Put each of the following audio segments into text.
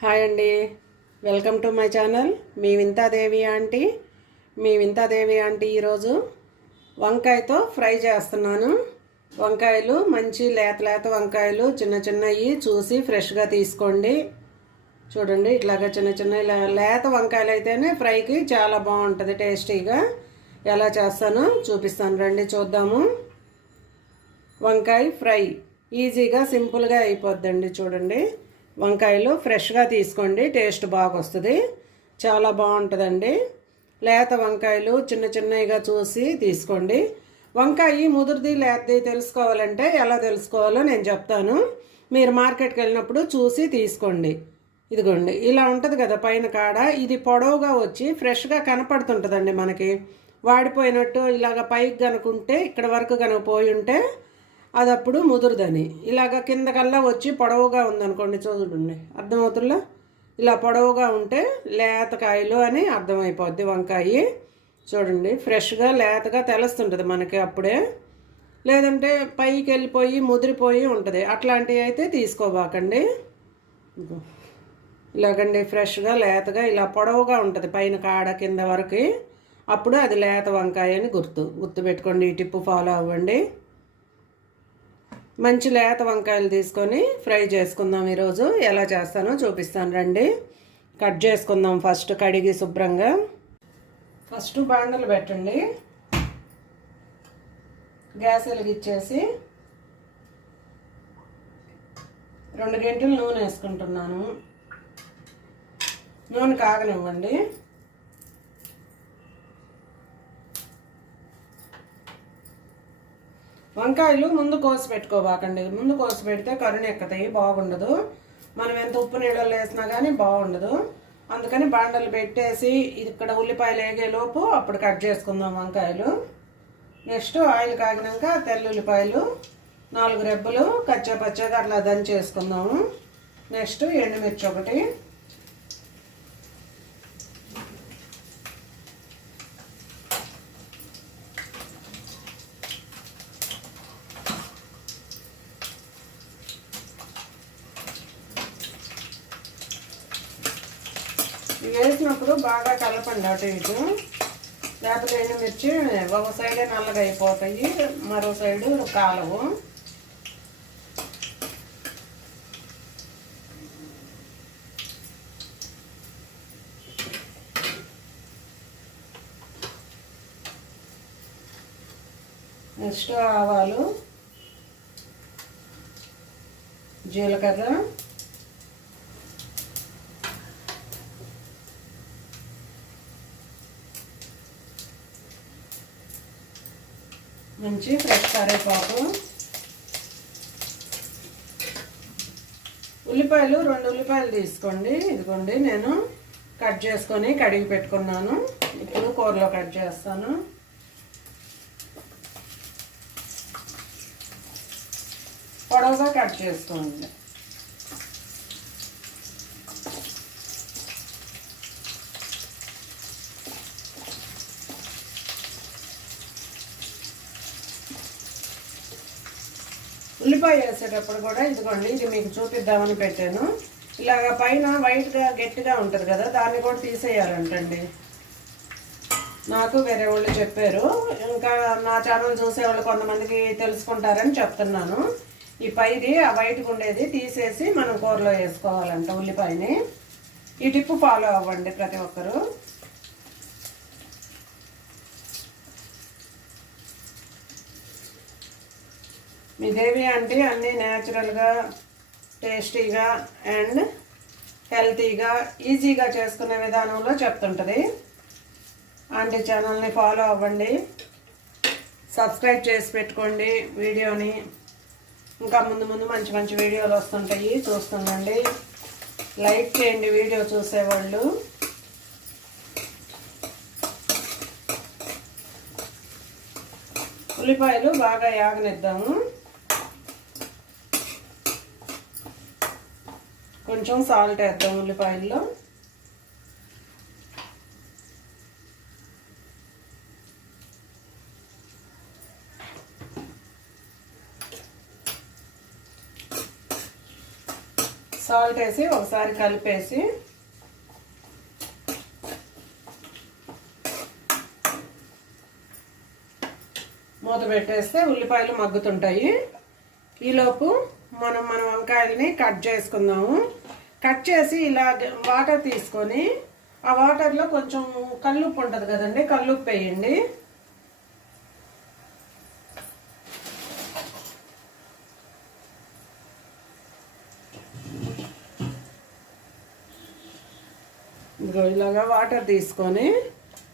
Hi అండి. Welcome to my channel. Me Vinthadevi aunty. మీ Vinthadevi aunty ఈరోజు వంకాయతో ఫ్రై చేస్తున్నాను. వంకాయలు మంచి లేత లేత వంకాయలు చిన్న చిన్నవి చూసి ఫ్రెష్గా తీసుకోండి. చూడండి ఇట్లాగా చిన్న చిన్న లేత వంకాయలు అయితేనే ఫ్రైకి చాలా బాగుంటుంది టేస్టీగా. ఎలా చేస్తానో చూపిస్తాను. రండి చూద్దాము. వంకాయ ఫ్రై. ఈజీగా సింపుల్గా అయిపోద్దండి చూడండి. వంకాయలు ఫ్రెష్గా తీసుకోండి టేస్ట్ బాగా వస్తుంది చాలా బాగుంటుందండి. లేత వంకాయలు చిన్న చిన్నవిగా చూసి తీసుకోండి. వంకాయ ముదురుది లేతది తెలుసుకోవాలంటే ఎలా తెలుసుకోవాలో నేను చెప్తాను. మీరు మార్కెట్కి వెళ్ళినప్పుడు చూసి తీసుకోండి. ఇదిగోండి ఇలా ఉంటుంది కదా పైన కాడ. ఇది పొడవుగా వచ్చి ఫ్రెష్గా కనపడుతుంటుందండి మనకి. వాడిపోయినట్టు ఇలాగ పైకి కనుకుంటే ఇక్కడ వరకు కనుక పోయి ఉంటే అది అప్పుడు ముదురుదని. ఇలాగ కిందకల్లా వచ్చి పొడవుగా ఉందనుకోండి చూడండి. అర్థమవుతుందా? ఇలా పొడవుగా ఉంటే లేతకాయలు అని అర్థమైపోద్ది వంకాయ. చూడండి ఫ్రెష్గా లేతగా తెలుస్తుంటుంది మనకి అప్పుడే. లేదంటే పైకి వెళ్ళిపోయి ముదిరిపోయి ఉంటుంది. అట్లాంటివి అయితే తీసుకోబాకండి. ఇలాగండి ఫ్రెష్గా లేతగా ఇలా పొడవుగా ఉంటుంది పైన కాడ కింద వరకు. అప్పుడు అది లేత వంకాయ అని గుర్తు. గుర్తు పెట్టుకోండి ఈ టిప్పు ఫాలో అవ్వండి. మంచి లేత వంకాయలు తీసుకొని ఫ్రై చేసుకుందాం ఈరోజు. ఎలా చేస్తానో చూపిస్తాను రండి. కట్ చేసుకుందాం ఫస్ట్ కడిగి శుభ్రంగా. ఫస్ట్ బాండలు పెట్టండి. గ్యాస్ వెలిగిచ్చేసి రెండు గంటలు నూనె వేసుకుంటున్నాను. నూనె కాగనివ్వండి. వంకాయలు ముందు కోసి పెట్టుకోబాకండి. ముందు కోసి పెడితే కరుణ ఎక్కుతాయి బాగుండదు. మనం ఎంత ఉప్పు నీళ్ళలో వేసినా కానీ బాగుండదు. అందుకని బాండలు పెట్టేసి ఇది ఇక్కడ ఉల్లిపాయలు వేగేలోపు అప్పుడు కట్ చేసుకుందాం వంకాయలు. నెక్స్ట్ ఆయిల్ కాగినాక తెల్ల ఉల్లిపాయలు నాలుగు రెబ్బలు కచ్చా పచ్చగా అట్లా దంచేసుకుందాము. నెక్స్ట్ ఎండుమిర్చి ఒకటి వేసినప్పుడు బాగా కలపండి అటు ఇటు. లేకపోతే ఎండుమిర్చి ఒక సైడే నల్లగా అయిపోతాయి మరో సైడు కాలవు. నెక్స్ట్ ఆవాలు జీలకర్ర మంచి ఫ్రెష్ కరివేపాకు. ఉల్లిపాయలు రెండు ఉల్లిపాయలు తీసుకోండి. ఇదిగోండి నేను కట్ చేసుకొని కడిగి పెట్టుకున్నాను. ఇప్పుడు కూరలో కట్ చేస్తాను. పొడవుగా కట్ చేసుకోండి. ఉల్లిపాయ వేసేటప్పుడు కూడా ఇదిగోండి ఇది మీకు చూపిద్దామని పెట్టాను. ఇలాగ పైన వైట్గా గట్టిగా ఉంటుంది కదా దాన్ని కూడా తీసేయాలంటండి. నాకు వేరే వాళ్ళు చెప్పారు. ఇంకా నా ఛానల్ చూసేవాళ్ళు కొంతమందికి తెలుసుకుంటారని చెప్తున్నాను. ఈ పైది ఆ వైట్గా ఉండేది తీసేసి మనం కూరలో వేసుకోవాలంట ఉల్లిపాయని. ఈ టిప్పు ఫాలో అవ్వండి ప్రతి ఒక్కరు. మీ దేవి అంటే అన్నీ న్యాచురల్గా టేస్టీగా అండ్ హెల్తీగా ఈజీగా చేసుకునే విధానంలో చెప్తుంటుంది. ఆంటీ ఛానల్ని ఫాలో అవ్వండి. సబ్స్క్రైబ్ చేసి పెట్టుకోండి వీడియోని. ఇంకా ముందు ముందు మంచి మంచి వీడియోలు వస్తుంటాయి చూస్తుండండి. లైక్ చేయండి వీడియో చూసేవాళ్ళు. ఉల్లిపాయలు బాగా యాగనిద్దాము. కొంచెం సాల్ట్ వేద్దాం ఉల్లిపాయల్లో. సాల్ట్ వేసి ఒకసారి కలిపేసి మూత పెట్టేస్తే ఉల్లిపాయలు మగ్గుతుంటాయి. ఈలోపు మనం మన వంకాయల్ని కట్ చేసుకుందాము. కట్ చేసి ఇలా వాటర్ తీసుకొని ఆ వాటర్లో కొంచెం కల్లుప్పు ఉంటుంది కదండి కల్లుప్పు వేయండి. ఇదిగో ఇలాగా వాటర్ తీసుకొని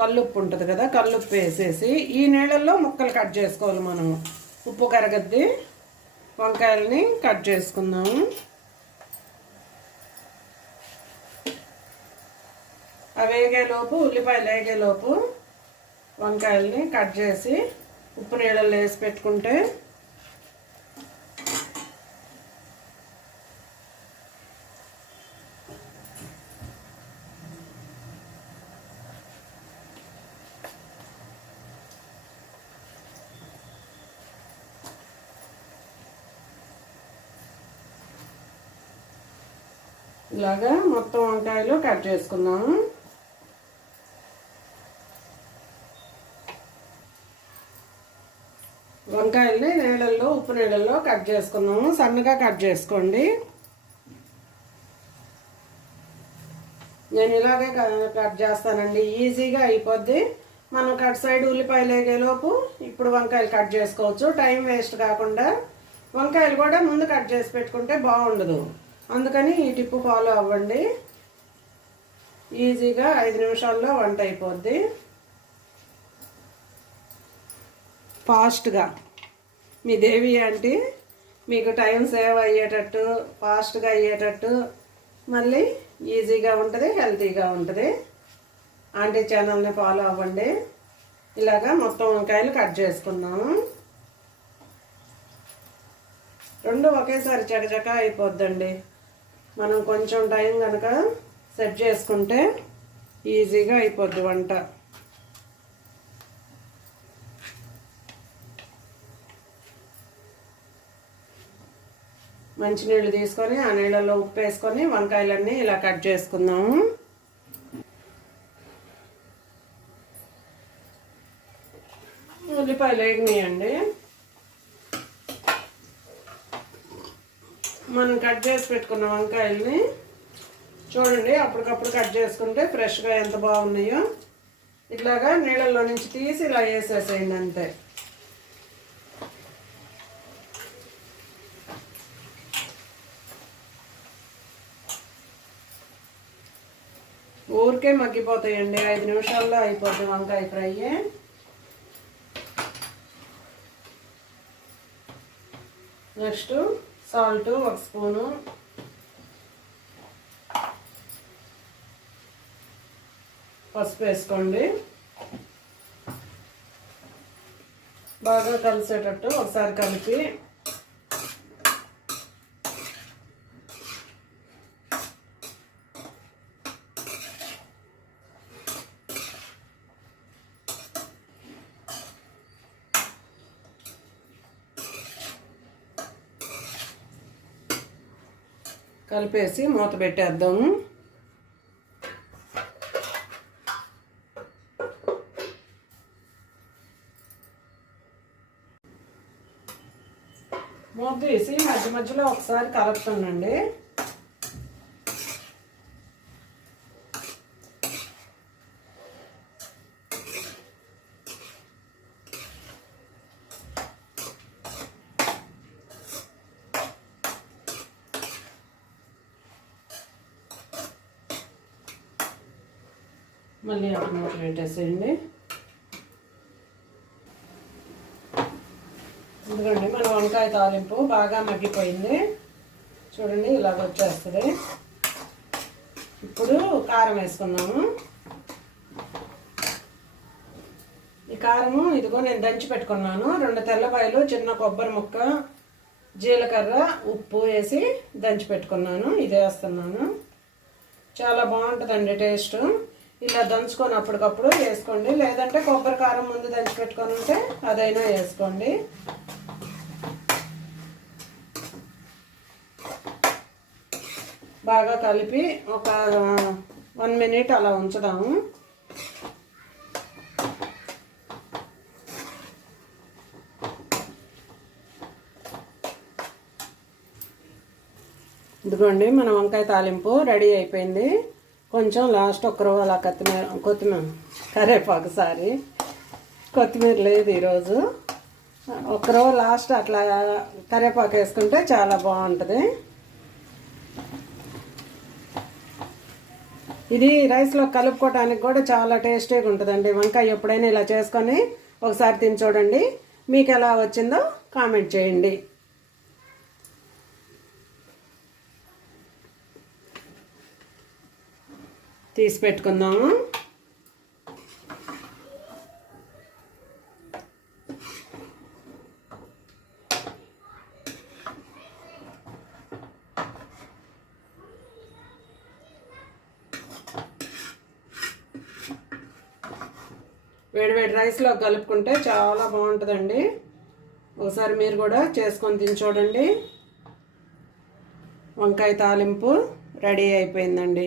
కల్లుప్పు ఉంటుంది కదా కల్లుప్పు వేసేసి ఈ నీళ్ళల్లో ముక్కలు కట్ చేసుకోవాలి మనము ఉప్పు కరగద్ది వంకాయలని కట్ చేసుకుందాము. అవేగేలోపు ఉల్లిపాయలు వేగేలోపు వంకాయల్ని కట్ చేసి ఉప్పు నీళ్ళల్లో వేసి పెట్టుకుంటే ఇలాగా మొత్తం వంకాయలు కట్ చేసుకుందాము వంకాయల్ని నీళ్ళల్లో ఉప్పు నీళ్ళల్లో కట్ చేసుకున్నాము. సన్నగా కట్ చేసుకోండి. నేను ఇలాగే కట్ చేస్తానండి. ఈజీగా అయిపోద్ది. మనం కట్ సైడ్ ఉల్లిపాయలు వేగేలోపు ఇప్పుడు వంకాయలు కట్ చేసుకోవచ్చు. టైం వేస్ట్ కాకుండా వంకాయలు కూడా ముందు కట్ చేసి పెట్టుకుంటే బాగుండదు. అందుకని ఈ టిప్పు ఫాలో అవ్వండి. ఈజీగా ఐదు నిమిషాల్లో వంట అయిపోద్ది. ఫాస్ట్గా. మీ దేవి ఆంటీ మీకు టైం సేవ్ అయ్యేటట్టు ఫాస్ట్గా అయ్యేటట్టు మళ్ళీ ఈజీగా ఉంటుంది హెల్తీగా ఉంటుంది. ఆంటీ ఛానల్ని ఫాలో అవ్వండి. ఇలాగా మొత్తం వంకాయలు కట్ చేసుకున్నాము. రెండు ఒకేసారి చకచక అయిపోద్దండి. మనం కొంచెం టైం కనుక సెట్ చేసుకుంటే ఈజీగా అయిపోద్ది వంట. మంచినీళ్ళు తీసుకొని ఆ నీళ్ళలో ఉప్పు వేసుకొని వంకాయలన్నీ ఇలా కట్ చేసుకుందాము. ఉల్లిపాయలు వేగినాయండి. మనం కట్ చేసి పెట్టుకున్న వంకాయల్ని చూడండి అప్పటికప్పుడు కట్ చేసుకుంటే ఫ్రెష్గా ఎంత బాగున్నాయో. ఇట్లాగా నీళ్ళల్లో నుంచి తీసి ఇలా వేసేసేయండి అంతే. ఊరికే మగ్గిపోతాయండి. ఐదు నిమిషాల్లో అయిపోతుంది వంకాయ ఫ్రై. నెక్స్ట్ సాల్ట్ ఒక స్పూను. పసుపు వేసుకోండి. బాగా కలిసేటట్టు ఒకసారి కలిపి కలిపేసి మూత పెట్టేద్దాము మూత తీసి మధ్య మధ్యలో ఒకసారి కలుపుతుండండి మళ్ళీ అప్పుడు మూత పెట్టేసేయండి ఎందుకండి మన వంకాయ తాలింపు బాగా మగ్గిపోయింది. చూడండి ఇలాగ వచ్చేస్తుంది. ఇప్పుడు కారం వేసుకున్నాము ఈ కారము ఇదిగో నేను దంచి పెట్టుకున్నాను. రెండు తెల్లపాయలు చిన్న కొబ్బరి ముక్క జీలకర్ర ఉప్పు వేసి దంచి పెట్టుకున్నాను. ఇది వేస్తున్నాను. చాలా బాగుంటుందండి టేస్ట్. ఇలా దంచుకొని అప్పటికప్పుడు వేసుకోండి. లేదంటే కొబ్బరి కారం ముందు దంచి పెట్టుకొని ఉంటే అదైనా వేసుకోండి. బాగా కలిపి ఒక వన్ మినిట్ అలా ఉంచుదాము. ఇదిగోండి మన వంకాయ తాలింపు రెడీ అయిపోయింది. కొంచెం లాస్ట్ ఒక రోజు అలా కొత్తిమీర కొత్తిమీర కరేపాకు సారి. కొత్తిమీర లేదు ఈరోజు. ఒక లాస్ట్ అట్లా కరేపాకు వేసుకుంటే చాలా బాగుంటుంది. ఇది రైస్లో కలుపుకోవడానికి కూడా చాలా టేస్టీగా ఉంటుందండి. వంకాయ ఎప్పుడైనా ఇలా చేసుకొని ఒకసారి తిని చూడండి. మీకు ఎలా వచ్చిందో కామెంట్ చేయండి. తీసి పెట్టుకుందాము. వేడి వేడి రైస్లో కలుపుకుంటే చాలా బాగుంటుందండి. ఒకసారి మీరు కూడా చేసుకొని తిని చూడండి. వంకాయ తాలింపు రెడీ అయిపోయిందండి.